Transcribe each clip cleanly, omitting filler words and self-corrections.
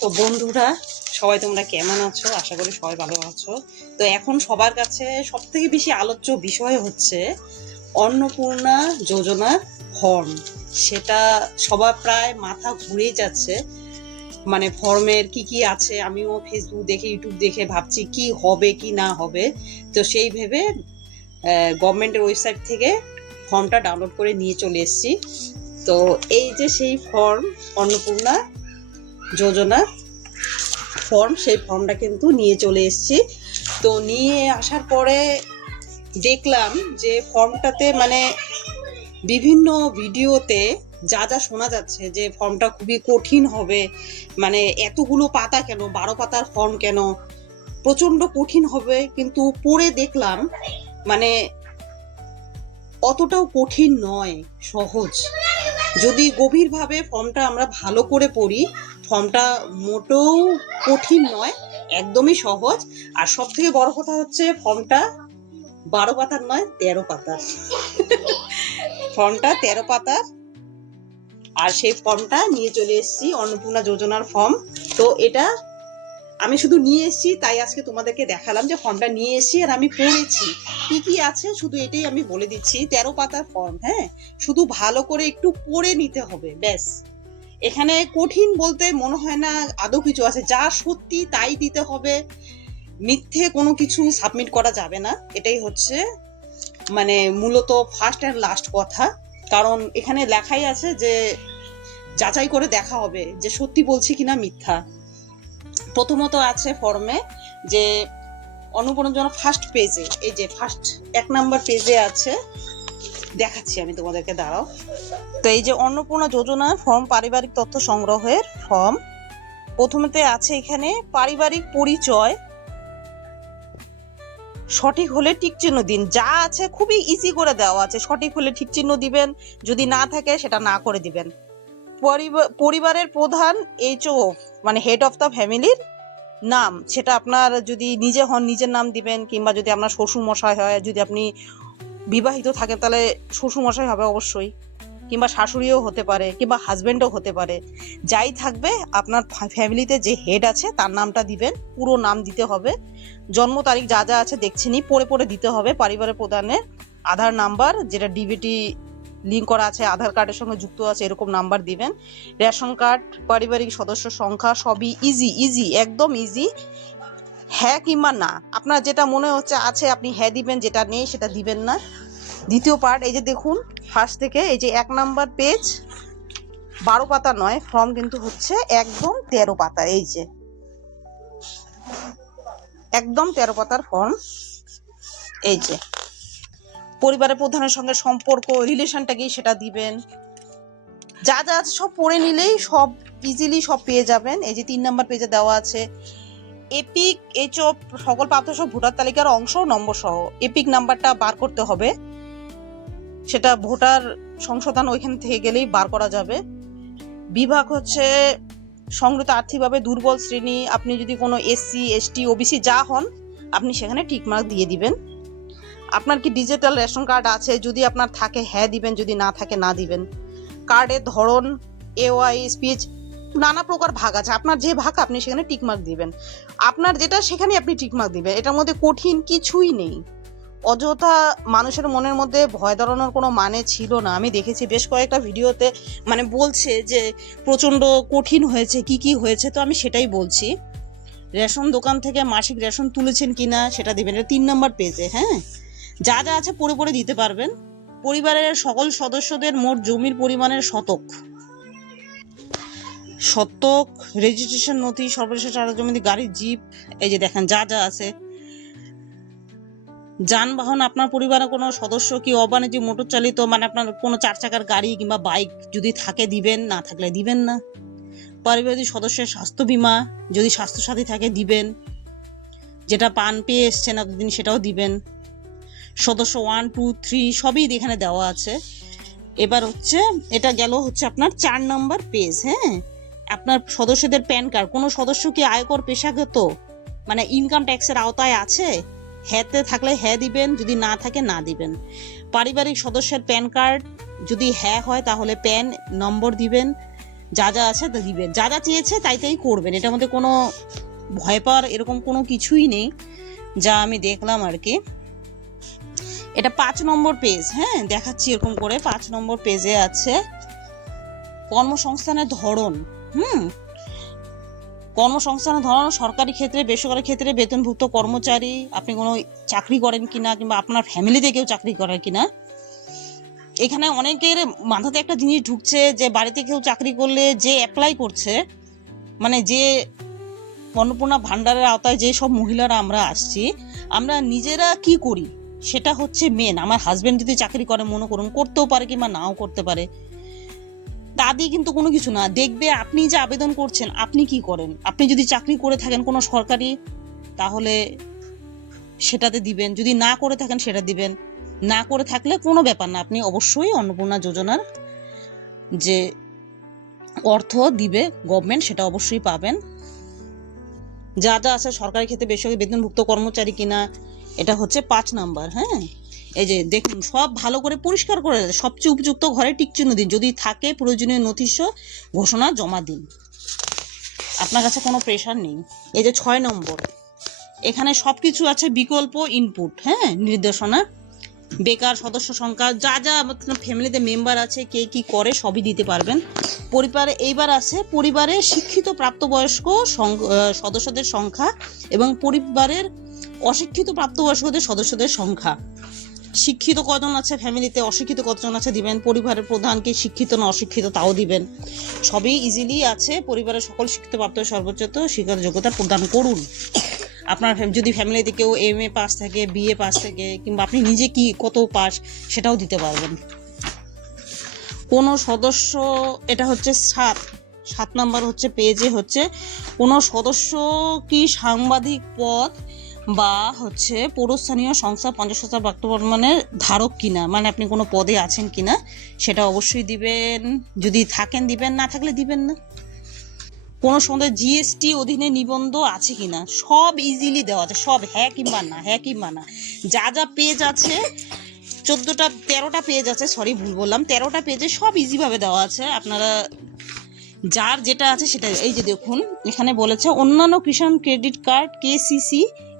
তো বন্ধুরা, সবাই তোমরা কেমন আছো? আশা করি সবাই ভালো আছো। তো এখন সবার কাছে সব থেকে বেশি আলোচ্য বিষয় হচ্ছে অন্নপূর্ণা যোজনার ফর্ম। সেটা সবার প্রায় মাথা ঘুরেই যাচ্ছে, মানে ফর্মের কি কি আছে। আমিও ফেসবুক দেখে ইউটিউব দেখে ভাবছি কি হবে কি না হবে। তো সেই ভেবে গভর্নমেন্টের ওয়েবসাইট থেকে ফর্মটা ডাউনলোড করে নিয়ে চলে এসেছি। তো এই যে সেই ফর্ম, অন্নপূর্ণা যোজনা ফর্ম, সেই ফর্মটা কিন্তু নিয়ে চলে এসেছি। তো নিয়ে আসার পরে দেখলাম যে ফর্মটাতে মানে বিভিন্ন ভিডিওতে যা যা শোনা যাচ্ছে যে ফর্মটা খুবই কঠিন হবে, মানে এতগুলো পাতা কেন, 12 পাতার ফর্ম কেন, প্রচন্ড কঠিন হবে। কিন্তু পড়ে দেখলাম মানে অতটাও কঠিন নয়, সহজ। যদি গভীরভাবে ফর্মটা আমরা ভালো করে পড়ি, ফর্মটা মোটেও কঠিন নয়, একদমই সহজ। আর সব থেকে বড় কথা হচ্ছে ফর্মটা 12 পাতার নয়, 13 পাতার। ফর্মটা 13 পাতার। আর সেই ফর্মটা নিয়ে চলে এসেছি, অন্নপূর্ণা যোজনার ফর্ম। তো এটা আমি শুধু নিয়ে এসেছি, তাই আজকে তোমাদেরকে দেখালাম যে ফর্মটা নিয়ে এসেছি আর আমি পড়েছি কি কি আছে, শুধু এটাই আমি বলে দিচ্ছি। 13 পাতার ফর্ম, হ্যাঁ, শুধু ভালো করে একটু পড়ে নিতে হবে, ব্যাস। এখানে কঠিন বলতে মনে হয় না আদৌ কিছু আছে। যা সত্যি তাই দিতে হবে, মিথ্যে কোনো কিছু সাবমিট করা যাবে না। এটাই হচ্ছে মানে মূলত ফার্স্ট অ্যান্ড লাস্ট কথা। কারণ এখানে লেখাই আছে যে যাচাই করে দেখা হবে যে সত্যি বলছি কিনা মিথ্যা। প্রথমত আছে ফর্মে যে অন্নপূর্ণার জন্য ফার্স্ট পেজে, এই যে ফার্স্ট 1 নাম্বার পেজে আছে, দেখাচ্ছি আমি তোমাদেরকে, দাঁড়াও। তো এই যে অন্নপূর্ণা যোজনার ফর্ম, পারিবারিক তথ্য সংগ্রহের ফর্ম। প্রথমেতে আছে এখানে পারিবারিক পরিচয় সঠিক হলে টিক চিহ্ন দিন। যা আছে খুবই ইজি করে দেওয়া আছে, সঠিক হলে ঠিক চিহ্ন দিবেন, যদি না থাকে সেটা না করে দিবেন। পরিবারের প্রধান এইচও মানে হেড অফ দ্য ফ্যামিলির নাম, সেটা আপনার যদি নিজে হন নিজের নাম দিবেন, কিংবা যদি আপনার শ্বশুর মশাই হয়, যদি আপনি বিবাহিত থাকেন তাহলে শ্বশুর মশাই হবে অবশ্যই, কিংবা শাশুড়িও হতে পারে, কিংবা হাজবেন্ডও হতে পারে। যাই থাকবে আপনার ফ্যামিলিতে যে হেড আছে তার নামটা দিবেন, পুরো নাম দিতে হবে। জন্ম তারিখ যা যা আছে দেখছেনি, পড়ে পড়ে দিতে হবে। পারিবারিক প্রধানের আধার নাম্বার, যেটা ডিবিটি লিঙ্ক করা আছে, আধার কার্ডের সঙ্গে যুক্ত আছে, এরকম নাম্বার দিবেন। রেশন কার্ড, পারিবারিক সদস্য সংখ্যা, সবই ইজি ইজি, একদম ইজি। হ্যাঁ কিংবা না, আপনার যেটা মনে হচ্ছে আছে আপনি হ্যাঁ দিবেন, যেটা নেই সেটা দিবেন না। দ্বিতীয় পার্ট, এই যে দেখুন ফার্স্ট থেকে এই যে 1 নাম্বার পেজ, 12 পাতা নয়, ফর্ম কিন্তু হচ্ছে একদম 13 পাতা। এই যে একদম 13 পাতার ফর্ম। এই যে পরিবারের প্রধানের সঙ্গে সম্পর্ক, রিলেশনটা কি সেটা দিবেন। যা যা আছে সব পড়ে নিলেই সব ইজিলি সব পেয়ে যাবেন। এই যে 3 নাম্বার পেজে দেওয়া আছে এপিক এইচও সকল প্রাপ্ত সব ভোটার তালিকার অংশ নম্বর সহ। এপিক নাম্বারটা বার করতে হবে, সেটা ভোটার সংশোধন ওইখান থেকে গেলেই বার করা যাবে। বিভাগ হচ্ছে সংগঠিত আর্থিকভাবে দুর্বল শ্রেণী, আপনি যদি কোনো এসসি এসটি ওবিসি যা হন আপনি সেখানে টিকমার্ক দিয়ে দিবেন। আপনার কি ডিজিটাল রেশন কার্ড আছে, যদি আপনার থাকে হ্যাঁ দিবেন, যদি না থাকে না দিবেন। কার্ডের ধরন এওয়াই স্পিচ, নানা প্রকার ভাগ আছে, আপনার যে ভাগ আপনি সেখানে টিকমার্ক দিবেন। আপনার যেটা সেখানে আপনি টিকমার্ক দিবেন, এটার মধ্যে কঠিন কিছুই নেই। অযথা মানুষের মনের মধ্যে ভয় ধরানোর কোনো মানে ছিল না। আমি দেখেছি বেশ কয়েকটা ভিডিওতে মানে বলছে যে প্রচণ্ড কঠিন হয়েছে, কি কি হয়েছে, তো আমি সেটাই বলছি। রেশন দোকান থেকে মাসিক রেশন তুলেছেন কিনা সেটা দিবেন, এটা 3 নাম্বার পেজে। হ্যাঁ, যা যা আছে পড়ে পড়ে দিতে পারবেন। পরিবারের সকল সদস্যদের মোট জমির পরিমাণের শতক, রেজিস্ট্রেশন নথি, সর্বশেষ আরো জমিতে গাড়ির জিপ, এই যে দেখেন যা যা আছে। যানবাহন, আপনার পরিবারের কোনো সদস্য কি অবাণিজ্যিক মোটর চালিত, মানে আপনার কোনো 4 চাকার গাড়ি কিংবা বাইক যদি থাকে দিবেন, না থাকলে দিবেন না। পারিবারিক সদস্যের স্বাস্থ্য বীমা, যদি স্বাস্থ্য সাথী থাকে দিবেন, যেটা পান পেয়ে এসছেন এতদিন সেটাও দিবেন। সদস্য 1 2 3 সবই এখানে দেওয়া আছে। এবার হচ্ছে এটা গেল হচ্ছে আপনার 4 নাম্বার পেজ। হ্যাঁ, আপনার সদস্যদের প্যান কার্ড, কোনো সদস্য কি আয়কর পেশাগত মানে ইনকাম ট্যাক্সের আওতায় আছে, হ্যাঁতে থাকলে হ্যাঁ দিবেন, যদি না থাকে না দিবেন। পারিবারিক সদস্যের প্যান কার্ড যদি হ্যাঁ হয় তাহলে প্যান নম্বর দিবেন, যা যা আছে তা দিবেন, যা যা চেয়েছে তাই তাই করবেন, এটার মধ্যে কোনো ভয় পাওয়ার এরকম কোনো কিছুই নেই, যা আমি দেখলাম আর কি। এটা 5 নম্বর পেজ, হ্যাঁ দেখাচ্ছি এরকম করে। 5 নম্বর পেজে আছে কর্মসংস্থানের ধরন। কর্মসংস্থানের ধরন সরকারি ক্ষেত্রে, বেসরকারি ক্ষেত্রে, বেতনভুক্ত কর্মচারী, আপনি কোনো চাকরি করেন কিনা কিংবা আপনার ফ্যামিলিতে কেউ চাকরি করে কিনা। এখানে অনেকের মাথাতে একটা জিনিস ঢুকছে যে বাড়িতে কেউ চাকরি করলে যে অ্যাপ্লাই করছে, মানে যে অন্নপূর্ণা ভান্ডারের আওতায় যে সব মহিলারা আমরা আসছি, আমরা নিজেরা কি করি সেটা হচ্ছে মেন। আমার হাজবেন্ড যদি চাকরি করে মনে করুন, করতেও পারে কিংবা নাও করতে পারে, তা দিয়ে কিন্তু কোনো কিছু না। দেখবে আপনি যে আবেদন করছেন আপনি কি করেন। আপনি যদি চাকরি করে থাকেন কোনো সরকারি, তাহলে সেটাতে দিবেন, যদি না করে থাকেন সেটা দিবেন, না করে থাকলে কোনো ব্যাপার না, আপনি অবশ্যই অন্নপূর্ণা যোজনার যে অর্থ দিবে গভর্নমেন্ট সেটা অবশ্যই পাবেন। যা যা আছে সরকারি ক্ষেত্রে, বেসরকারি, বেতনভুক্ত কর্মচারী কিনা, এটা হচ্ছে 5 নাম্বার। হ্যাঁ এই যে দেখুন, সব ভালো করে পরিষ্কার করে সবচেয়ে উপযুক্ত ঘরে টিক চিহ্ন দিন, যদি থাকে প্রয়োজনীয় নথিস ঘোষণা জমা দিন, আপনার কাছে কোনো প্রেশার নেই। এই যে 6 নম্বর, এখানে সবকিছু আছে বিকল্প ইনপুট, হ্যাঁ নির্দেশনা, বেকার সদস্য সংখ্যা, যা যা ফ্যামিলিতে মেম্বার আছে কে কি করে সবই দিতে পারবেন। পরিবারে এইবার আছে পরিবারে শিক্ষিত প্রাপ্তবয়স্ক সদস্যদের সংখ্যা এবং পরিবারের অশিক্ষিত প্রাপ্তবয়স্কদের সদস্যদের সংখ্যা। শিক্ষিত কজন আছে ফ্যামিলিতে, অশিক্ষিত কতজন আছে দিবেন, পরিবারের প্রধানকে শিক্ষিত না অশিক্ষিত তাও দিবেন, সবই ইজিলি আছে। পরিবারের সকল শিক্ষিত প্রাপ্ত সর্বোচ্চ শিক্ষার যোগ্যতা প্রদান করুন। আপনার যদি ফ্যামিলিতে কেউ MA পাস থাকে, BA পাস থাকে, কিংবা আপনি নিজে কি কত পাস সেটাও দিতে পারবেন। কোনো সদস্য, এটা হচ্ছে 7 নাম্বার হচ্ছে পেজে, হচ্ছে কোনো সদস্য কি সাংবাদিক পদ বা হচ্ছে পৌরস্থানীয় সংস্থা 50,000 বর্তমানের ধারক কিনা, মানে আপনি কোনো পদে আছেন কিনা সেটা অবশ্যই দিবেন, যদি থাকেন দিবেন, না থাকলে দিবেন না। কোনো সন্দেহ GST অধীনে নিবন্ধ আছে কিনা, সব ইজিলি দেওয়া আছে, সব হ্যাঁ কিংবা না, হ্যাঁ কিংবা না। যা যা পেজ আছে 13টা পেজ আছে, সরি ভুল বললাম, 13টা পেজে সব ইজিভাবে দেওয়া আছে, আপনারা যার যেটা আছে সেটা। এই যে দেখুন এখানে বলেছে অন্যান্য Kisan credit card, KCC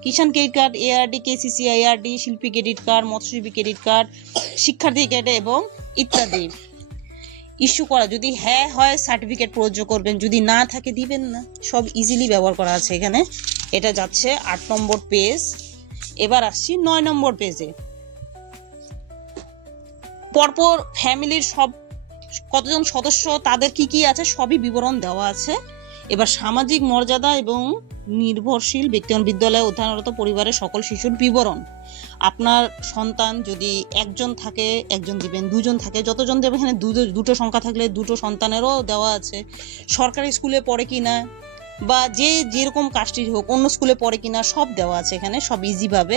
Kisan credit card, ARD KCC ARD, শিল্পী ক্রেডিট কার্ড, মৎস্যজীবী ক্রেডিট কার্ড, শিক্ষার্থী ক্রেডিট এবং ইত্যাদি ইস্যু করা, যদি হ্যাঁ হয় সার্টিফিকেট প্রযোজ্য করবেন, যদি না থাকে দিবেন না, সব ইজিলি ব্যবহার করা আছে এখানে। এটা যাচ্ছে 8 নম্বর পেজ। এবার আসছি 9 নম্বর পেজে। পরপর ফ্যামিলির সব কতজন সদস্য, তাদের কি কি আছে সবই বিবরণ দেওয়া আছে। এবার সামাজিক মর্যাদা এবং নির্ভরশীল ব্যক্তিগত বিদ্যালয়ে অধ্যয়নরত পরিবারের সকল শিশুর বিবরণ। আপনার সন্তান যদি একজন থাকে একজন দিবেন, দুজন থাকে যতজন দেবেন, এখানে দুটো সংখ্যা থাকলে দুটো সন্তানেরও দেওয়া আছে। সরকারি স্কুলে পড়ে কিনা বা যে যেরকম কাজটি হোক অন্য স্কুলে পড়ে কিনা সব দেওয়া আছে এখানে, সব ইজিভাবে।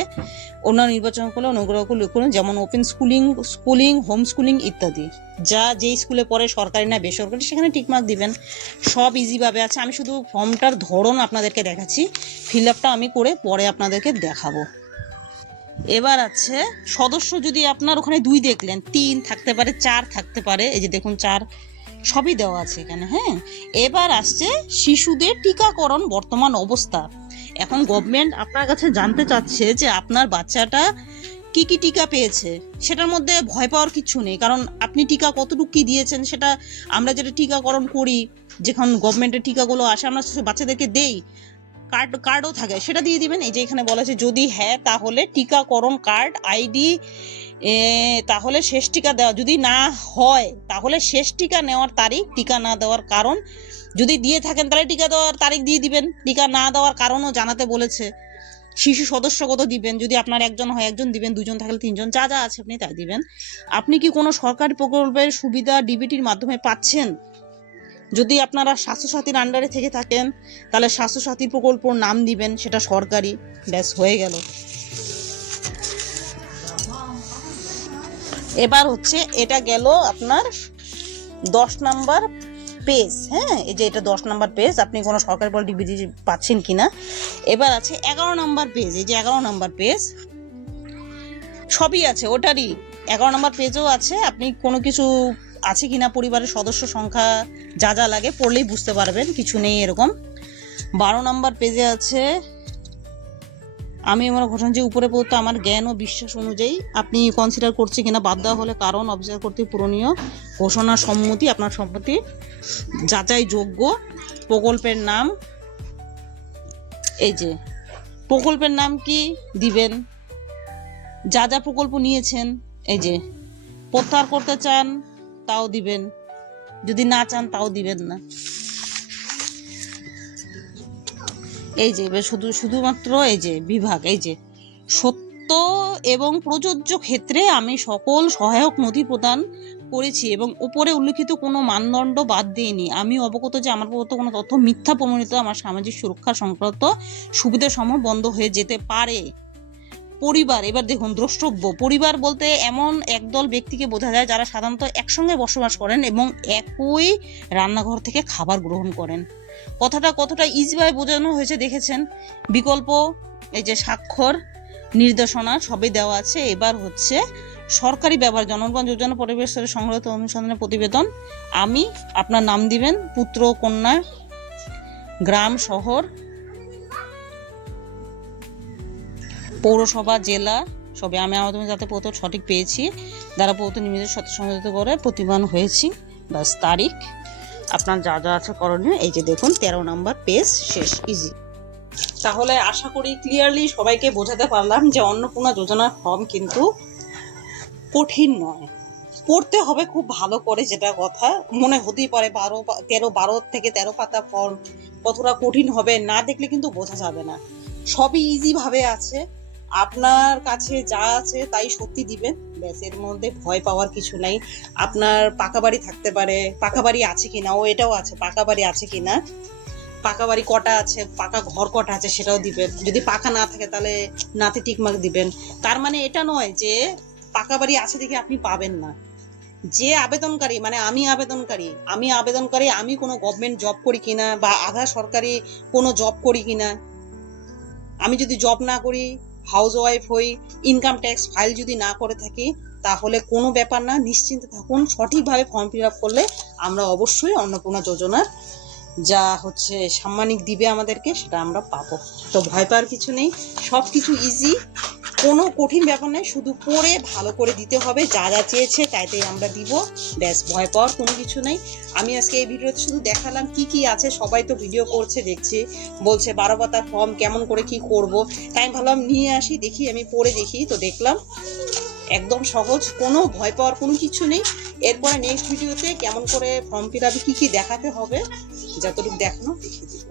অন্য নির্বাচন করলে অনুগ্রহ করুন, যেমন ওপেন স্কুলিং, হোম স্কুলিং ইত্যাদি। যা যেই স্কুলে পড়ে সরকারি না বেসরকারি সেখানে টিকমার্ক দিবেন, সব ইজিভাবে আছে। আমি শুধু ফর্মটার ধরন আপনাদেরকে দেখাচ্ছি, ফিল আপটা আমি করে পরে আপনাদেরকে দেখাবো। এবার আছে সদস্য, যদি আপনার ওখানে 2 দেখলেন, 3 থাকতে পারে, 4 থাকতে পারে, এই যে দেখুন 4, সবই দেওয়া আছে এখানে। হ্যাঁ এবার আসছে শিশুদের টিকাকরণ বর্তমান অবস্থা। এখন গভর্নমেন্ট আপনার কাছে জানতে চাচ্ছে যে আপনার বাচ্চাটা কি কি টিকা পেয়েছে। সেটার মধ্যে ভয় পাওয়ার কিছু নেই, কারণ আপনি টিকা কতটুকু কি দিয়েছেন সেটা আমরা যেটা টিকাকরণ করি, যখন গভর্নমেন্টের টিকাগুলো আসে আমরা বাচ্চাদেরকে দেই, কার্ডও থাকে, সেটা দিয়ে দিবেন। এই যে এখানে বলা আছে যদি হ্যাঁ তাহলে টিকাকরণ কার্ড ID, তাহলে শেষ টিকা দেওয়া, যদি না হয় তাহলে শেষ টিকা নেওয়ার তারিখ, টিকা না দেওয়ার কারণ, যদি দিয়ে থাকেন তাহলে টিকা দেওয়ার তারিখ দিয়ে দিবেন, টিকা না দেওয়ার কারণও জানাতে বলেছে। শিশু সদস্য কত দিবেন, যদি আপনার একজন হয় একজন দিবেন, দুজন থাকলে 3জন, যা যা আছে আপনি তাই দিবেন। আপনি কি কোনো সরকারি প্রকল্পের সুবিধা DBTর মাধ্যমে পাচ্ছেন, যদি আপনারা স্বাস্থ্যসাথীর আন্ডারে থেকে থাকেন তাহলে স্বাস্থ্যসাথী প্রকল্পর নাম দিবেন, সেটা সরকারি, ব্যাস হয়ে গেল। এবার হচ্ছে এটা গেল আপনার 10 নাম্বার পেজ। হ্যাঁ এই যে এটা 10 নাম্বার পেজ, আপনি কোনো সরকারি DBT পাচ্ছেন কিনা। এবার আছে 11 নাম্বার পেজ। এই যে 11 নাম্বার পেজ সবই আছে ওটারই, 11 নাম্বার পেজও আছে। আপনি কোনো কিছু আছে কিনা, পরিবারের সদস্য সংখ্যা যা যা লাগে পড়লেই বুঝতে পারবেন, কিছু নেই এরকম। 12 নম্বর পেজে আছে, আমি আমার ঘটনা যে উপরে পড়তো আমার জ্ঞান ও বিশ্বাস অনুযায়ী আপনি কনসিডার করছে কিনা বাদ দেওয়া হলে কারণ, অবজার্ভ করতে পূরণীয়, ঘোষণা সম্মতি, আপনার সম্মতি, যাচাই যোগ্য, প্রকল্পের নাম, এই যে প্রকল্পের নাম কি দিবেন, যা যা প্রকল্প নিয়েছেন, এই যে প্রত্যাহার করতে চান তাও দিবেন, যদি না চান তাও দিবেন না। এই যে শুধুমাত্র এই যে বিভাগ, এই যে সত্য এবং প্রযোজ্য ক্ষেত্রে আমি সকল সহায়ক নথি প্রদান করেছি এবং উপরে উল্লেখিত কোনো মানদণ্ড বাদ দিইনি। আমি অবগত যে আমার প্রদত্ত কোনো তথ্য মিথ্যা প্রমাণিত আমার সামাজিক সুরক্ষা সংক্রান্ত সুবিধাসমূহ বন্ধ হয়ে যেতে পারে। পরিবার, এবার দেখুন দ্রষ্টব্য, পরিবার বলতে এমন একদল ব্যক্তিকে বোঝা যায় যারা সাধারণত একসঙ্গে বসবাস করেন এবং একই রান্নাঘর থেকে খাবার গ্রহণ করেন। কথাটা কতটা ইজিভাবে বোঝানো হয়েছে দেখেছেন। বিকল্প, এই যে স্বাক্ষর, নির্দেশনা সবই দেওয়া আছে। এবার হচ্ছে সরকারি ব্যবহার, জনগণ যোজনা পরিবেশ স্তরে সংক্রান্ত অনুসন্ধানের প্রতিবেদন। আমি আপনার নাম দিবেন, পুত্র কন্যা, গ্রাম শহর, পৌরসভা, জেলা, সবে আমি আমাদের যাতে প্রথম সঠিক পেয়েছি, দ্বারা প্রথম নিমিত্তের সাথে সংযুক্ত করে প্রতিমান হয়েছি, ব্যাস তারিখ, আপনার যা যা আছে করণীয়। এই যে দেখুন 13 নম্বর পেজ শেষ, ইজি। তাহলে আশা করি ক্লিয়ারলি সবাইকে বোঝাতে পারলাম যে অন্নপূর্ণা যোজনার ফর্ম কিন্তু কঠিন নয়, পড়তে হবে খুব ভালো করে, যেটা কথা মনে হতেই পারে 12 থেকে 13 পাতা ফর্ম কতটা কঠিন হবে, না দেখলে কিন্তু বোঝা যাবে না। সবই ইজি ভাবে আছে, আপনার কাছে যা আছে তাই সত্যি দিবেন, ব্যাস, এর মধ্যে ভয় পাওয়ার কিছু নাই। আপনার পাকা বাড়ি থাকতে পারে, পাকা বাড়ি আছে কিনা, ও এটাও আছে, পাকা বাড়ি আছে কিনা, পাকা বাড়ি কটা আছে, পাকা ঘর কটা আছে সেটাও দিবেন। যদি পাকা না থাকে তাহলে নাতে টিকমার্ক দিবেন। তার মানে এটা নয় যে পাকা বাড়ি আছে দেখে আপনি পাবেন না। যে আবেদনকারী, মানে আমি আবেদনকারী, আমি কোনো গভর্নমেন্ট জব করি কিনা বা আধা সরকারি কোনো জব করি কিনা, আমি যদি জব না করি, হাউস ওয়াইফ হই, ইনকাম ট্যাক্স ফাইল যদি না করে থাকি, তাহলে কোনো ব্যাপার না, নিশ্চিন্তে থাকুন। সঠিকভাবে ফর্ম ফিল আপ করলে আমরা অবশ্যই অন্নপূর্ণা যোজনার যা হচ্ছে সাম্মানিক দিবে আমাদেরকে, সেটা আমরা পাবো। তো ভয় পাওয়ার কিছু নেই, সব কিছু ইজি, কোনো কঠিন ব্যাপার নেই, শুধু পড়ে ভালো করে দিতে হবে, যা যা চেয়েছে তাইতেই আমরা দিব, ব্যাস, ভয় পাওয়ার কোনো কিছু নেই। আমি আজকে এই ভিডিওতে শুধু দেখালাম কি কি আছে, সবাই তো ভিডিও করছে দেখছি, বলছে 12 পাতার ফর্ম কেমন করে কি করব, তাই আমি ভাবলাম নিয়ে আসি, দেখি, আমি পড়ে দেখি, তো দেখলাম একদম সহজ, কোনো ভয় পাওয়ার কোনো কিছু নেই। এরপরে নেক্সট ভিডিওতে কেমন করে ফর্ম ফিল আপে কি কি দেখাতে হবে, যতটুকু দেখানো দেখিয়ে দিব।